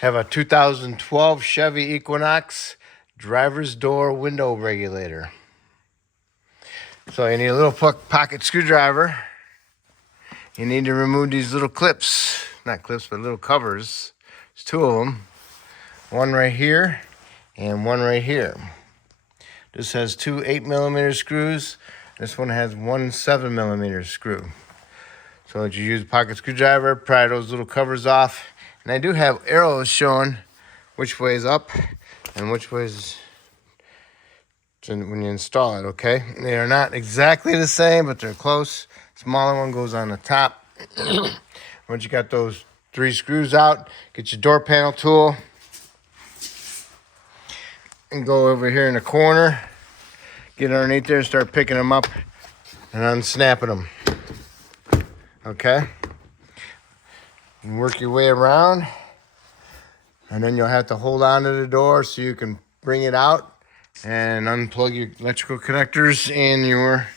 Have a 2012 Chevy Equinox driver's door window regulator. So you need a little pocket screwdriver. You need to remove these little clips. Not clips, but little covers. There's two of them. One right here and one right here. This has two 8mm screws. This one has one 7mm screw. So you use a pocket screwdriver, pry those little covers off. And I do have arrows showing which way is up and which way is when you install it, okay? They are not exactly the same, but they're close. Smaller one goes on the top. Once you got those 3 screws out, get your door panel tool and go over here in the corner. Get underneath there and start picking them up and unsnapping them. Okay? And work your way around. And then you'll have to hold on to the door so you can bring it out and unplug your electrical connectors and your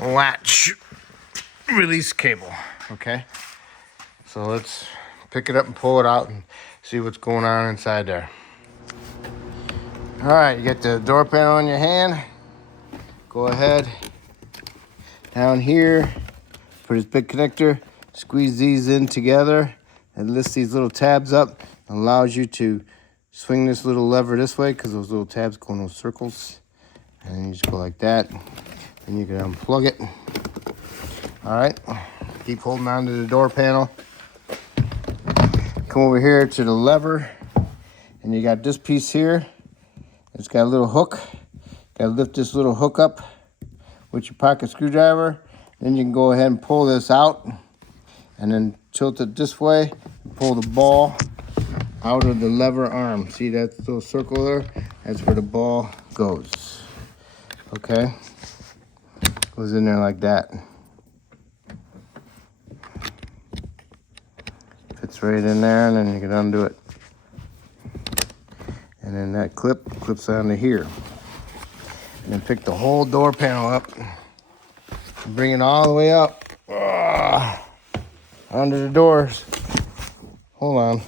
latch release cable. Okay? So let's pick it up and pull it out and see what's going on inside there. All right, you got the door panel in your hand. Go ahead down here for this big connector. Squeeze these in together and lift these little tabs up. It allows you to swing this little lever this way because those little tabs go in those circles. And then you just go like that. And you can unplug it. All right, keep holding on to the door panel. Come over here to the lever. And you got this piece here. It's got a little hook. Got to lift this little hook up with your pocket screwdriver. Then you can go ahead and pull this out and then tilt it this way and pull the ball out of the lever arm. See that little circle there? That's where the ball goes. Okay? Goes in there like that. Fits right in there, and then you can undo it. And then that clips onto here. And then pick the whole door panel up. And bring it all the way up. Onto the doors. Hold on.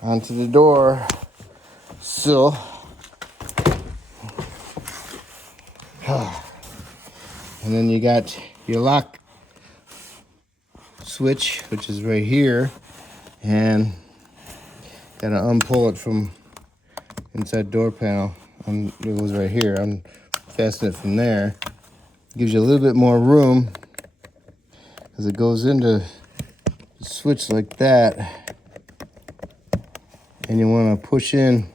Onto the door sill. And then you got your lock switch, which is right here. And gotta unpull it from inside door panel. It goes right here. Unfasten it from there. Gives you a little bit more room because it goes into the switch like that. And you want to push in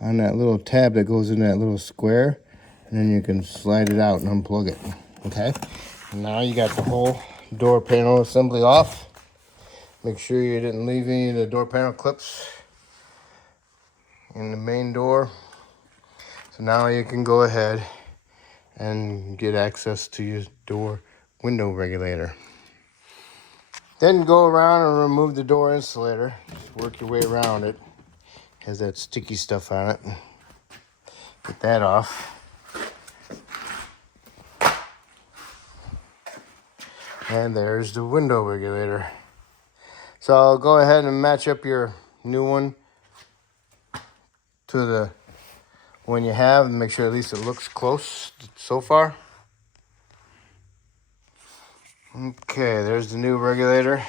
on that little tab that goes in that little square. And then you can slide it out and unplug it. Okay? And now you got the whole door panel assembly off. Make sure you didn't leave any of the door panel clips in the main door. So now you can go ahead and get access to your door window regulator. Then go around and remove the door insulator. Just work your way around it. It has that sticky stuff on it. Get that off. And there's the window regulator. So go ahead and match up your new one to the one you have and make sure at least it looks close so far. Okay, there's the new regulator.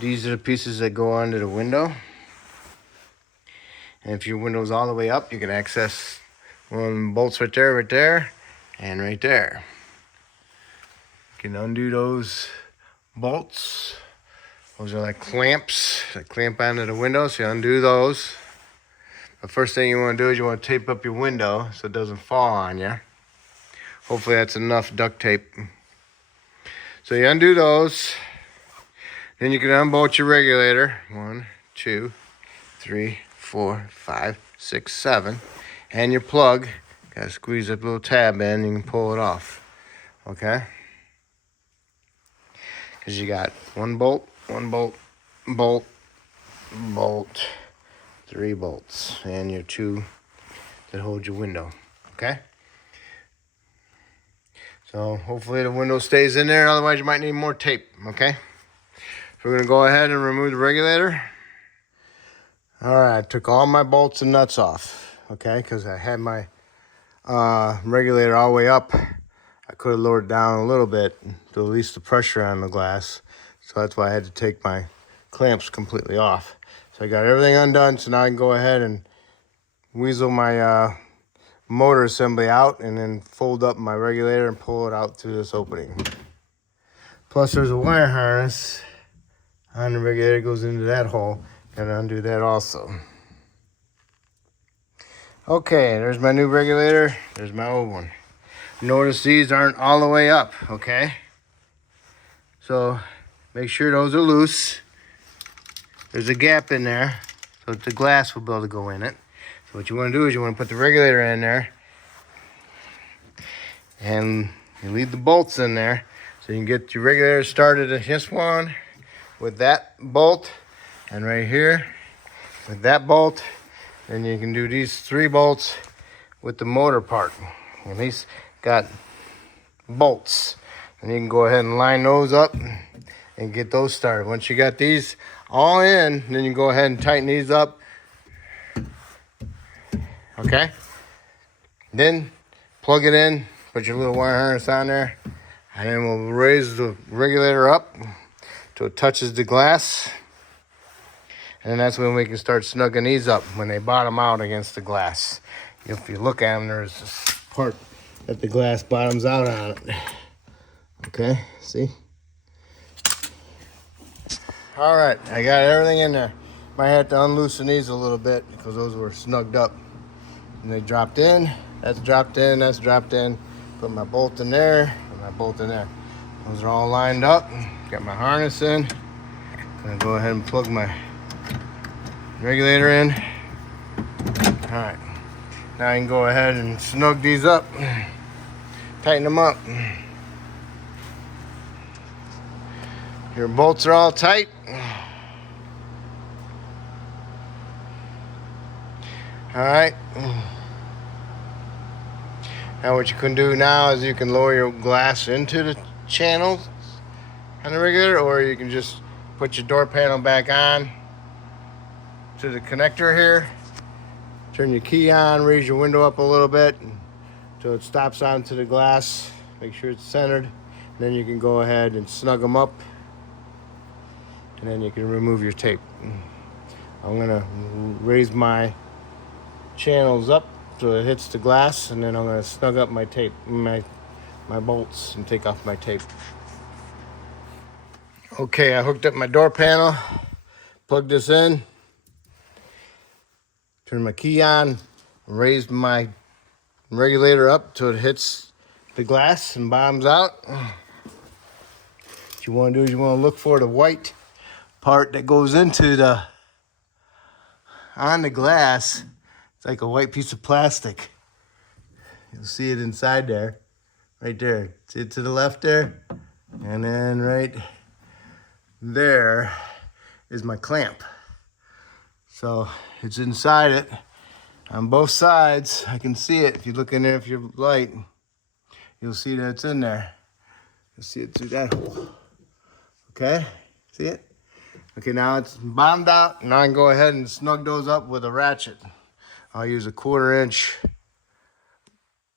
These are the pieces that go onto the window. And if your window's all the way up, you can access one of the bolts right there, and right there. You can undo those bolts. Those are like clamps that clamp onto the window, so you undo those. The first thing you want to do is you want to tape up your window so it doesn't fall on you. Hopefully that's enough duct tape. So you undo those. Then you can unbolt your regulator. 1, 2, 3, 4, 5, 6, 7. And your plug. Got to squeeze that little tab in and you can pull it off. Okay? Because you got 1 bolt, 1 bolt, bolt, bolt, 3 bolts, and your 2 that hold your window. Okay? So hopefully the window stays in there, otherwise you might need more tape. Okay? So we're gonna go ahead and remove the regulator. All right, I took all my bolts and nuts off, okay? Because I had my regulator all the way up. I could have lowered it down a little bit to release the pressure on the glass. So that's why I had to take my clamps completely off. So I got everything undone, so now I can go ahead and weasel my motor assembly out and then fold up my regulator and pull it out through this opening. Plus there's a wire harness on the regulator that goes into that hole. Gotta undo that also. Okay, there's my new regulator. There's my old one. Notice these aren't all the way up, okay? So make sure those are loose. There's a gap in there, so the glass will be able to go in it. So what you want to do is you want to put the regulator in there, and you leave the bolts in there, so you can get your regulator started at this one with that bolt, and right here with that bolt. Then you can do these 3 bolts with the motor part. And these got bolts, and you can go ahead and line those up and get those started. Once you got these all in, then you can go ahead and tighten these up. Okay? Then plug it in, put your little wire harness on there, and then we'll raise the regulator up till it touches the glass. And that's when we can start snugging these up when they bottom out against the glass. If you look at them, there's this part that the glass bottoms out on it. Okay, see? All right, I got everything in there. Might have to unloosen these a little bit because those were snugged up. And they dropped in, that's dropped in, that's dropped in. Put my bolt in there, put my bolt in there. Those are all lined up. Got my harness in. Gonna go ahead and plug my regulator in. All right, now I can go ahead and snug these up, tighten them up. Your bolts are all tight. All right. Now what you can do now is you can lower your glass into the channels on the regulator, or you can just put your door panel back on to the connector here. Turn your key on, raise your window up a little bit until it stops onto the glass. Make sure it's centered. Then you can go ahead and snug them up, and then you can remove your tape. I'm gonna raise my channels up so it hits the glass, and then I'm gonna snug up my tape, my bolts, and take off my tape. Okay, I hooked up my door panel, plugged this in, turn my key on, raise my regulator up till it hits the glass and bottoms out. What you want to do is you want to look for the white part that goes into on the glass. It's like a white piece of plastic. You'll see it inside there, right there. See it to the left there? And then right there is my clamp. So it's inside it on both sides. I can see it. If you look in there, if you're light, you'll see that it's in there. You'll see it through that hole. Okay, see it? Okay, now it's bottomed out. Now I can go ahead and snug those up with a ratchet. I'll use a 1/4 inch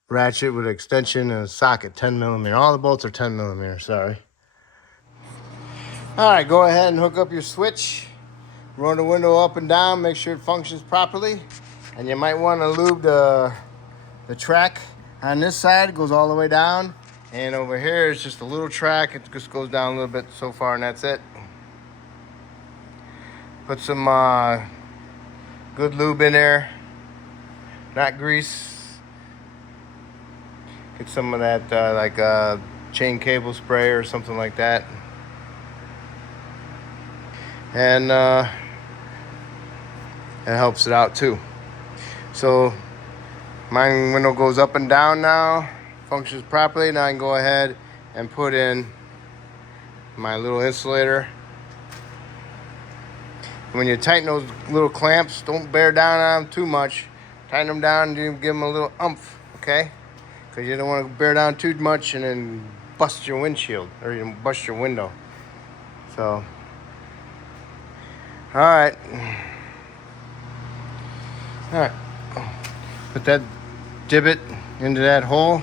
ratchet with an extension and a socket, 10 millimeter. All the bolts are 10 millimeter, sorry. All right, go ahead and hook up your switch. Run the window up and down, make sure it functions properly. And you might want to lube the track on this side. It goes all the way down. And over here is just a little track. It just goes down a little bit so far, and that's it. Put some good lube in there, not grease. Get some of that like chain cable spray or something like that. And it helps it out too. So my window goes up and down now, functions properly. Now I can go ahead and put in my little insulator. When you tighten those little clamps, don't bear down on them too much. Tighten them down and give them a little oomph, okay? Because you don't want to bear down too much and then bust your windshield or you bust your window. So All right. All right. Put that divot into that hole.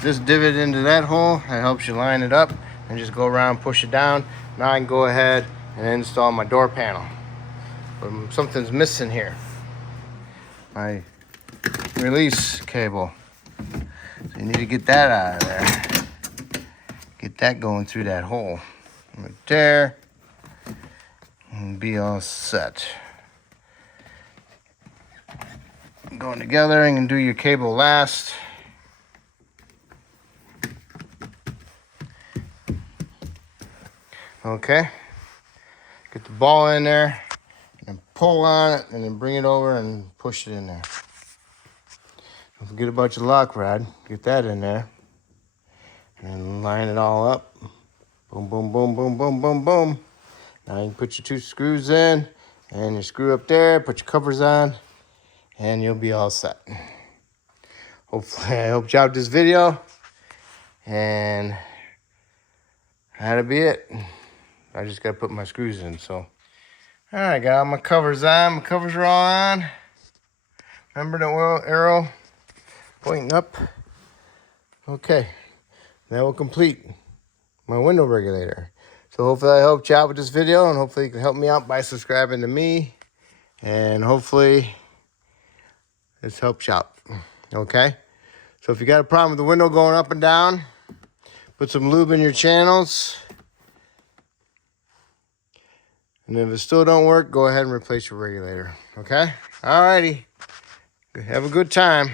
This divot into that hole. That helps you line it up. And just go around, push it down. Now I can go ahead and install my door panel. But something's missing here. My release cable. So you need to get that out of there. Get that going through that hole. Right there. And be all set. Going together and do your cable last. Okay. Get the ball in there and pull on it and then bring it over and push it in there. Don't forget about your lock rod. Get that in there. And then line it all up. Boom, boom, boom, boom, boom, boom, boom. Now you can put your 2 screws in and your screw up there, put your covers on, and you'll be all set. Hopefully I helped you out with this video. And that'll be it. I just gotta put my screws in, so. All right, got all my covers on. My covers are all on. Remember the oil arrow pointing up? Okay, that will complete my window regulator. So hopefully I helped you out with this video, and hopefully you can help me out by subscribing to me. And hopefully this helps you out, okay? So if you got a problem with the window going up and down, put some lube in your channels. And if it still don't work, go ahead and replace your regulator, okay? All righty. Have a good time.